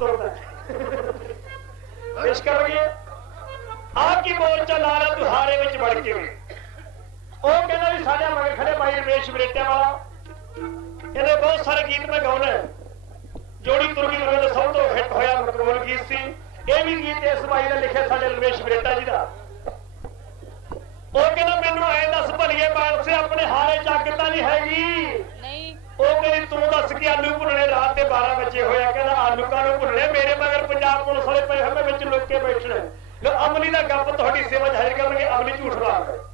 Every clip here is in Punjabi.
ਤੁਰਦਾ ਪੇਸ਼ ਕਰੋਗੇ ਆ ਕੀ ਮੋਰਚਾ ਲਾਲਾ ਤੂੰ ਵਿੱਚ ਵੜ ਕੇ ਉਹ ਕਹਿੰਦਾ ਵੀ ਸਾਡੇ ਮਗਰ ਖੜੇ ਭਾਈ ਰਮੇਸ਼ ਬਰੇਟਿਆਂ ਵਾਲਾ। ਇਹਦੇ ਬਹੁਤ ਸਾਰੇ ਗੀਤ ਮੈਂ ਗਾਉਣਾ ਜੋੜੀ ਤੁਰਗੀ ਮੇਰੇ ਦਾ ਸਭ ਤੋਂ ਹਿੱਟ ਹੋਇਆ ਮਕਬੂਲ ਗੀਤ ਸੀ। ਇਹ ਵੀ ਗੀਤ ਇਸ ਭਾਈ ਨੇ ਲਿਖਿਆ ਸਾਡੇ ਰਮੇਸ਼ ਬਰੇਟਾ ਜੀ ਦਾ। ਉਹ ਕਹਿੰਦਾ ਮੈਨੂੰ ਐ ਦੱਸ ਭਲੀਏ ਬਾਣਸੇ ਆਪਣੇ ਹਾਰੇ ਚ ਅੱਗ ਤਾਂ ਨਹੀਂ ਹੈਗੀ। ਕਹਿੰਦੀ ਤੂੰ ਆਲੂ ਭੁੰਨਣੇ ਰਾਤ ਦੇ 12 ਵਜੇ ਹੋਇਆ। ਕਹਿੰਦਾ, ਆਲੂ ਕਾਹਨੂੰ ਭੁੰਨਣੇ? ਮੇਰੇ ਮਗਰ ਪੰਜਾਬ ਪੁਲਿਸ ਵਾਲੇ ਪਏ ਹੋਏ ਵਿੱਚ ਲੁੱਕ ਕੇ ਬੈਠਣੇ। ਲੋ ਅਮਲੀ ਦਾ ਗੱਪ ਤੁਹਾਡੀ ਸੇਵਾ ਚ ਹਾਜ਼ਰ ਕਰਨਗੇ ਅਮਲੀ ਝੂਠ ਬੋਲਦਾ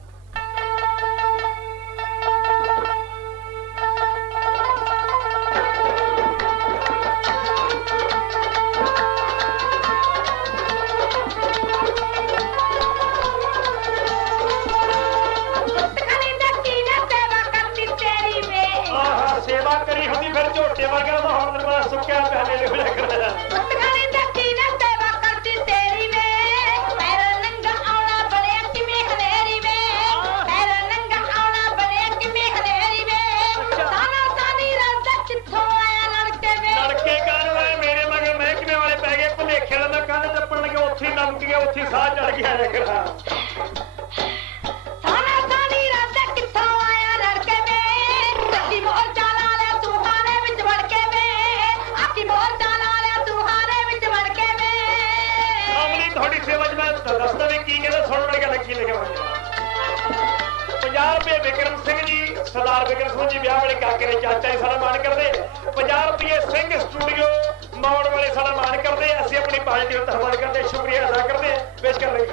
ਲੱਗੇ ਉੱਥੇ ਸਾਹ ਚੜ ਗਿਆ ਜਾ ਕਰਾ ਸਾਨਾ ਸਾਨੀ ਰੰਦਾ ਕਿੱਥੋਂ ਆਇਆ ਲੜਕੇ ਵੇ ਅੱਕੀ ਮੋਰ ਚਾਲਾ ਲਿਆ ਤੂੰ ਹਾਰੇ ਵਿੱਚ ਵੜ ਕੇ ਵੇ ਅੱਕੀ ਮੋਰ ਚਾਲਾ ਲਿਆ ਤੂੰ ਹਾਰੇ ਵਿੱਚ ਵੜ ਕੇ ਵੇ ਅਮਲੀ ਤੁਹਾਡੀ ਸੇਵਾ 'ਚ ਮੈਂ ਦੱਸਦਾ ਵੀ ਕੀ ਕਹਿੰਦਾ ਸੁਣਨ ਵਾਲੀ ਗੱਲ ਕੀ ਲਿਖਿਆ ਹੋਇਆ। 50 ਰੁਪਏ ਵਿਕਰਮ ਸਿੰਘ ਜੀ ਸਰਦਾਰ ਵਿਕਰਮ ਸਿੰਘ ਜੀ ਵਿਆਹ ਵਾਲੇ ਕਾਕੇ ਦੇ ਚਾਚਾ ਜੀ ਸਾਡਾ ਮਾਣ ਕਰਦੇ। 50 ਰੁਪਏ ਸਿੰਘ ਸਟੂਡੀਓ ਮੌੜ ਵਾਲੇ ਸਾਡਾ ਮਾਣ ਕਰਦੇ ਅਸੀਂ ਆਪਣੀ ਪਾਰਟੀ ਨੂੰ ਧੰਨਵਾਦ ਕਰਦੇ ਸ਼ੁਕਰੀਆ ਅਦਾ ਕਰਦੇ ਹਾਂ। ਪੇਸ਼ ਕਰ ਰਹੇ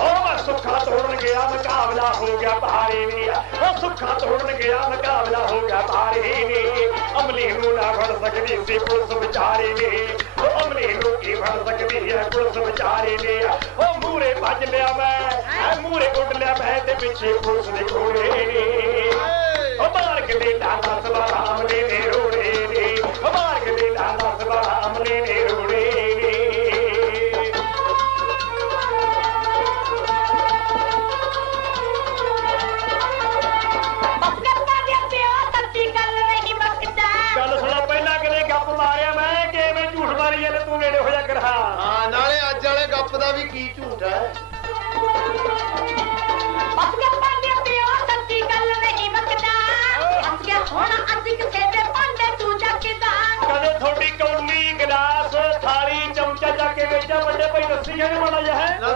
ਉਹ ਮੈਂ ਸੁੱਖਾ ਤੋੜਨ ਗਿਆ ਮੁਕਾਬਲਾ ਹੋ ਗਿਆ ਭਾਰੀ ਵੀ ਉਹ ਸੁੱਖਾ ਤੋੜਨ ਗਿਆ ਮੁਕਾਬਲਾ ਹੋ ਗਿਆ ਭਾਰੀ ਵੀ ਅਮਲੀ ਨੂੰ ਨਾ ਫੜ ਸਕਦੀ ਸੀ ਪੁਲਿਸ ਵਿਚਾਰੇ ਨੇ ਉਹ ਅਮਲੀ ਨੂੰ ਕੀ ਫੜ ਸਕਦੀ ਹੈ ਪੁਲਿਸ ਵਿਚਾਰੇ ਨੇ ਉਹ ਮੂਰੇ ਭੱਜ ਲਿਆ ਮੈਂ ਐ ਮੂਰੇ ਉੱਡ ਲਿਆ ਮੈਂ ਤੇ ਪਿੱਛੇ ਪੁਲਿਸ ਦੇ ਕੋਲੇ।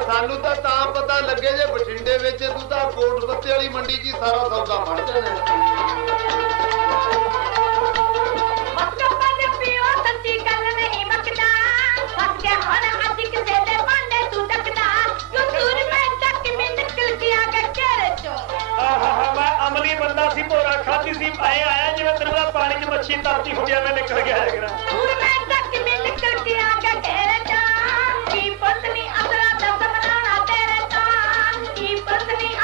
ਸਾਨੂੰ ਤਾਂ ਤਾਂ ਪਤਾ ਲੱਗੇ ਜੇ ਬਠਿੰਡੇ ਵਿੱਚ ਤੂੰ ਤਾਂ ਕੋਟ ਬੱਤੇ ਵਾਲੀ ਮੰਡੀ 'ਚ ਹੀ ਸਾਰਾ ਸੌਦਾ ਫੜ ਜਾਣਾ ਸੀ ਐ ਆਇਆ ਜਿਵੇਂ ਤੇਰੇ ਦਾ ਪਾਣੀ 'ਚ ਮੱਛੀ ਤਰਤੀ ਹੁੰਦੀ ਮੈਂ ਨਿਕਲ ਗਿਆ ਹੈ ਕਰਾ ਤੂੰ ਮੈਂ ਚੱਕ ਮੈਂ ਨਿਕਲ ਕੇ ਆ ਗਿਆ ਘਰੇ ਕੀ ਪਤਨੀ ਤੇਰੇ ਤੋਂ। ਕੀ ਪਤਨੀ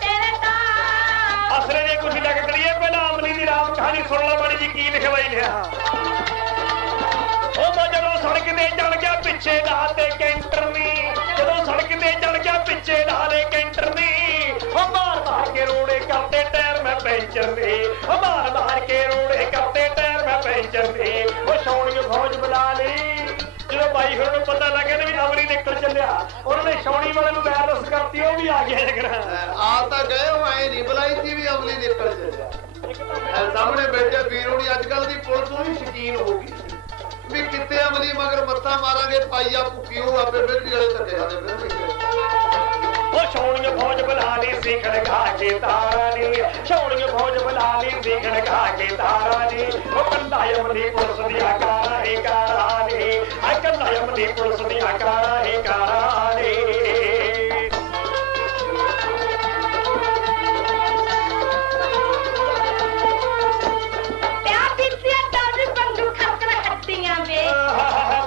ਤੇਰੇ ਤੋਂ। ਅਸਰੇ ਦੇ ਕੁਝ ਲੱਗ ਕਰੀਏ ਪਹਿਲਾਂ ਅਮਲੀ ਦੀ ਰਾਮ ਕਹਾਣੀ ਸੁਣ ਲੈ ਮਾੜੀ ਜੀ ਕੀ ਲਿਖਵਾਈ ਲਿਆ। ਉਹ ਮੈਂ ਜਦੋਂ ਸੜਕ ਤੇ ਚੜ ਗਿਆ ਪਿੱਛੇ ਲਾ ਤੇ ਕੈਂਟਰ ਨੀ ਟਾਇਰ ਮੈਂ ਪੈਂਚਰ ਨੇ ਉਹ ਮਾਰ ਮਾਰ ਕੇ ਰੋੜੇ ਕਰਤੇ ਟਾਇਰ ਮੈਂ ਪੈਂਚਰ ਨੇ ਉਹ ਛਾਉਣੀ ਫੌਜ ਬੁਲਾ ਲਈ। ਜਦੋਂ ਬਾਈ ਹੋਰਾਂ ਨੂੰ ਪਤਾ ਲੱਗਿਆ ਨਾ ਵੀ ਅਮਰੀ ਨਿਕਲ ਚੱਲਿਆ ਉਹਨਾਂ ਨੇ ਛਾਉਣੀ ਵਾਲੇ ਨੂੰ ਵਾਇਰਲੈਸ ਕਰਤੀ ਉਹ ਵੀ ਆ ਗਿਆ ਜਗਰਾ ਆ ਤਾਂ ਗਏ ਉਹ ਐ ਨਹੀਂ ਬੁਲਾਈ ਸੀ ਵੀ ਅਮਲੀ ਨਿਕਲ ਚੱਲਿਆ। ਸਾਹਮਣੇ ਬੈਠੇ ਵੀਰ ਹੋਣੀ ਅੱਜ ਕੱਲ ਦੀ ਪੁਲਿਸ ਨੂੰ ਵੀ ਸ਼ਕੀਨ ਹੋ ਗਈ। ਵੀ ਕਿੱਥੇ ਅਮਲੀ ਮਗਰ ਮੱਥਾ ਮਾਰਾਂਗੇ ਪਾਈਆ ਭੁੱਕੀ ਉਹ ਆਪੇ ਮਿਲਦੀ ਵਾਲੇ ਧੱਕੇ ਖਾਂਦੇ ਫਿਰਨਗੇ ਉਹ ਛਾਉਣੀ ਫੌਜ ਬੁਲਾ ਲਈ ਸਿੱਖਣ ਖਾ ਕੇ ਤਾਰਾ ਨੀ ਛਾਉਣੀ ਫੌਜ ਬੁਲਾ ਲਈ ਸਿੱਖਣ ਖਾ ਕੇ ਤਾਰਾ ਨੀ ਉਹ ਕੰਦਾ ਅਮਲੀ ਪੁਲਿਸ ਦੀਆਂ ਕਾਰਾਂ ਹੀ ਕਾਰਾਂ ਨੀ ਆ ਕੰਦਾ ਅਮਲੀ ਪੁਲਿਸ ਦੀਆਂ ਕਾਰਾਂ ਹੀ ਕਾਰਾਂ ਨੀ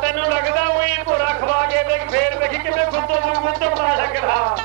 ਤੈਨੂੰ ਲੱਗਦਾ ਉਹੀ ਭੋਰਾ ਖਵਾ ਕੇ ਦੇਖ ਫੇਰ ਵੇਖੀ ਕਿਵੇਂ ਗੁੱਤੋਂ ਨੂੰ ਗੁੱਤ ਬਣਾ ਸਕਦਾ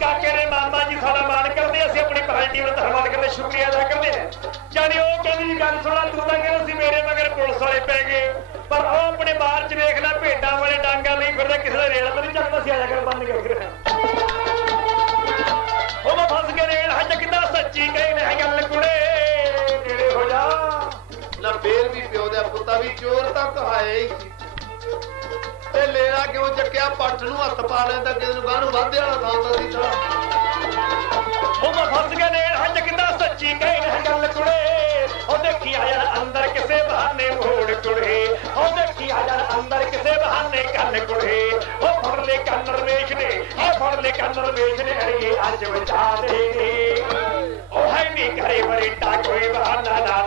ਕਾਕੇ ਦੇ ਮਾਮਾ ਜੀ ਸਾਡਾ ਮਾਣ ਕਰਦੇ ਅਸੀਂ ਆਪਣੀ ਪਾਰਟੀ ਨੂੰ ਧੰਨਵਾਦ ਕਰਦੇ ਸ਼ੁਕਰੀਆ ਅਦਾ ਕਰਦੇ ਜਾਨੀ ਉਹ ਕਹਿੰਦੀ ਗੱਲ ਸੁਣਾ, ਤੂੰ ਤਾਂ ਕਹਿੰਦਾ ਸੀ ਮੇਰੇ ਮਗਰ ਪੁਲਿਸ ਵਾਲੇ ਪੈ ਗਏ। ਪਰ ਉਹ ਆਪਣੇ ਬਾਹਰ ਚ ਵੇਖ ਲੈ, ਭੇਡਾਂ ਵਾਲੇ ਡਾਂਗਾ ਲਈ ਫਿਰਦਾ, ਕਿਸੇ ਦਾ ਰੇਲ ਤਾਂ ਨਹੀਂ ਚੱਕਦਾ ਸੀ, ਆ ਕਰ ਬੰਦ ਕਰ ਫਿਰ ਉਹ ਮੈਂ ਫਸ ਕੇ ਰੇਲ, ਹੱਜ ਕਿਦਾਂ ਸੱਚੀ ਕਹੀ ਨਹੀਂ ਗੱਲ, ਕੁੜੇ। ਨੇੜੇ ਹੋ ਜਾ। ਨਾ ਫੇਰ ਵੀ ਪਿਓ ਦਾ ਪੁੱਤਾ ਵੀ ਚੋਰ ਤਾਂ ਕਹਾਇਆ ਹੀ ਸੀ। ਤੇ ਲੇਲਾ ਕਿਉਂ ਚੱਕਿਆ? ਪੱਠ ਨੂੰ ਹੱਥ ਪਾ ਲੈਂਦਾ ਕਿਸੇ ਨੂੰ ਗਾਹ ਨੂੰ ਵਾਧੇ ਵਾਲਾ ਥਾਂ। ਸੀ ਤਾਂ ਉਹ ਮੈਂ ਫਸ ਗਿਆ ਨੇ ਹੱਜ ਕਿਦਾਂ ਸੱਚੀ ਕਹੀ ਗੱਲ ਕੁੜੇ? ਉਹ ਦੇਖੀ ਆ ਯਾਰ ਅੰਦਰ ਕਿਸੇ ਬਹਾਨੇ ਮੋੜ ਕੁੜੇ। ਉਹ ਦੇਖੀ ਆ ਯਾਰ ਅੰਦਰ ਕਿਸੇ ਬਹਾਨੇ ਕੰਨ ਕੁੜੇ। ਉਹ ਫੜ ਲੈ ਕੰਨ ਰਮੇਸ਼ ਨੇ, ਉਹ ਫੜ ਲੈ ਕੰਨ ਰਮੇਸ਼ ਨੇ, ਅੜੀਏ ਅੱਜ ਬਚਾ ਉਹ ਹੈ ਨਹੀਂ ਕਰੇ ਵਰੇਟਾ, ਕੋਈ ਬਹਾਨਾ ਨਾ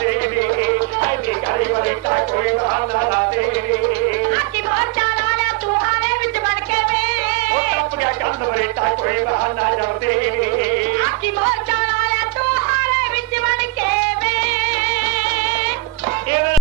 ஆனந்தவரை தாய் குறைவான நவதே